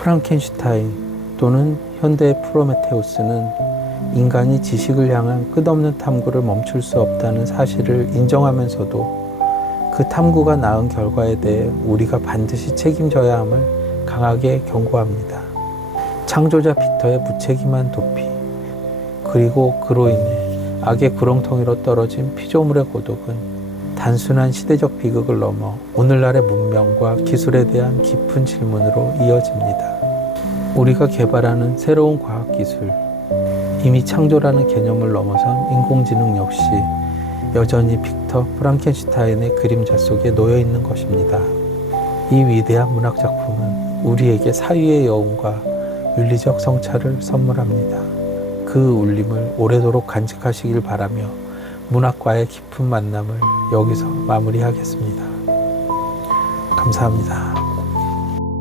프랑켄슈타인 또는 현대의 프로메테우스는 인간이 지식을 향한 끝없는 탐구를 멈출 수 없다는 사실을 인정하면서도 그 탐구가 낳은 결과에 대해 우리가 반드시 책임져야 함을 강하게 경고합니다. 창조자 빅터의 무책임한 도피, 그리고 그로 인해 악의 구렁텅이로 떨어진 피조물의 고독은 단순한 시대적 비극을 넘어 오늘날의 문명과 기술에 대한 깊은 질문으로 이어집니다. 우리가 개발하는 새로운 과학기술, 이미 창조라는 개념을 넘어선 인공지능 역시 여전히 빅터 프랑켄슈타인의 그림자 속에 놓여 있는 것입니다. 이 위대한 문학 작품은 우리에게 사유의 여운과 윤리적 성찰을 선물합니다. 그 울림을 오래도록 간직하시길 바라며 문학과의 깊은 만남을 여기서 마무리하겠습니다. 감사합니다.